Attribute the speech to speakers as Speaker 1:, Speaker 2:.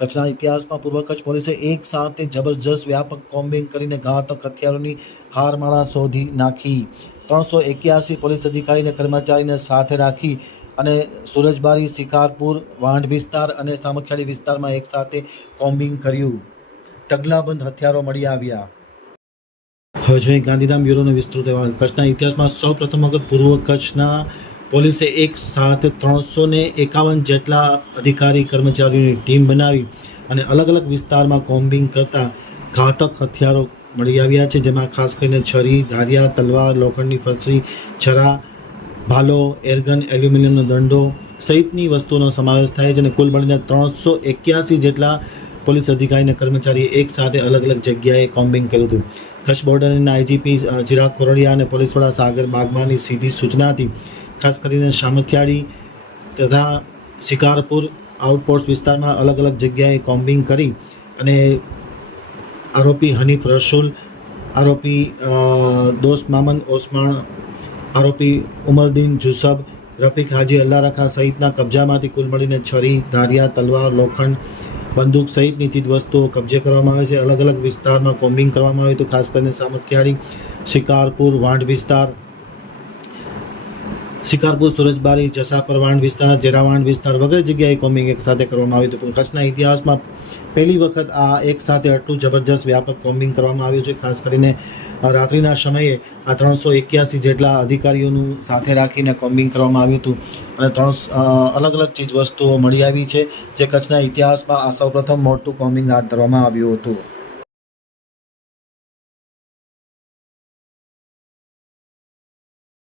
Speaker 1: કચ્છના ઇતિહાસમાં પૂર્વ કચ્છ પોલીસે એક સાથે જબરજસ્ત વ્યાપક કોમ્બિંગ કરીને ઘાતક હથિયારોની હારમાળા શોધી નાખી. ત્રણસો એક્યાસી પોલીસ અધિકારીને કર્મચારીને સાથે રાખી અને સુરજબારી, શિકારપુર, વાંઢ વિસ્તાર અને સામખિયાળી વિસ્તારમાં એક સાથે કોમ્બિંગ કર્યું. ઢગલાબંધ હથિયારો મળી આવ્યા. હવે જોઈએ ગાંધીધામ બ્યુરોનો વિસ્તૃત અહેવાલ. કચ્છના ઇતિહાસમાં સૌ પ્રથમ વખત પૂર્વ કચ્છના પોલીસે એક સાથે ત્રણસો ને એકાવન જેટલા અધિકારી કર્મચારીઓની ટીમ બનાવી અને અલગ અલગ વિસ્તારમાં કોમ્બિંગ કરતા ઘાતક હથિયારો મળી આવ્યા છે, જેમાં ખાસ કરીને છરી, ધારિયા, તલવાર, લોખંડની ફરસી, છરા, ભાલો, એરગન, એલ્યુમિનિયમનો દંડો સહિતની વસ્તુઓનો સમાવેશ થાય છે અને કુલ મળીને ત્રણસો એક્યાસી જેટલા પોલીસ અધિકારી અને કર્મચારીએ એક સાથે અલગ અલગ જગ્યાએ કોમ્બિંગ કર્યું હતું. કચ્છ બોર્ડરના આઈજીપી ચિરાગ કોરડિયા અને પોલીસ વડા સાગર બાગમાની સીધી સૂચના હતી ખાસ કરીને સામખિયાળી તથા શિકારપુર આઉટપોસ્ટ વિસ્તારમાં અલગ અલગ જગ્યાએ કોમ્બિંગ કરી અને આરોપી હનીફ રસુલ, આરોપી દોસ્ત મામન ઓસમાણ આરોપી ઉમરદીન જુસબ, રફીક હાજી અલ્લારખા સહિતના કબજામાંથી કુલ મળીને છરી, ધારિયા, તલવાર, લોખંડ, બંદૂક સહિતની ચીજ વસ્તુઓ કબજે કરવામાં આવે છે. અલગ અલગ વિસ્તારમાં કોમ્બિંગ કરવામાં આવ્યું હતું ખાસ કરીને સામખિયાળી શિકારપુર, વાંઢ વિસ્તાર શિકારપુર, સુરજબારી, જસાપર વાંઢ વિસ્તાર જેરાવાંડ વિસ્તાર વગેરે જગ્યાએ કોમ્બિંગ એક સાથે કરવામાં આવ્યું હતું. પણ કચ્છના ઇતિહાસમાં પહેલી વખત આ એક સાથે આટલું જબરજસ્ત વ્યાપક કોમ્બિંગ કરવામાં આવ્યું છે. ખાસ કરીને રાત્રિના સમયે આ ત્રણસો એક્યાસી જેટલા અધિકારીઓનું સાથે રાખીને કોમ્બિંગ કરવામાં આવ્યું હતું. અને ત્રણ અલગ અલગ ચીજ વસ્તુઓ મળી આવી છે, જે કચ્છના ઇતિહાસમાં આ સૌપ્રથમ મોટું કોમ્બિંગ હાથ ધરવામાં આવ્યું હતું.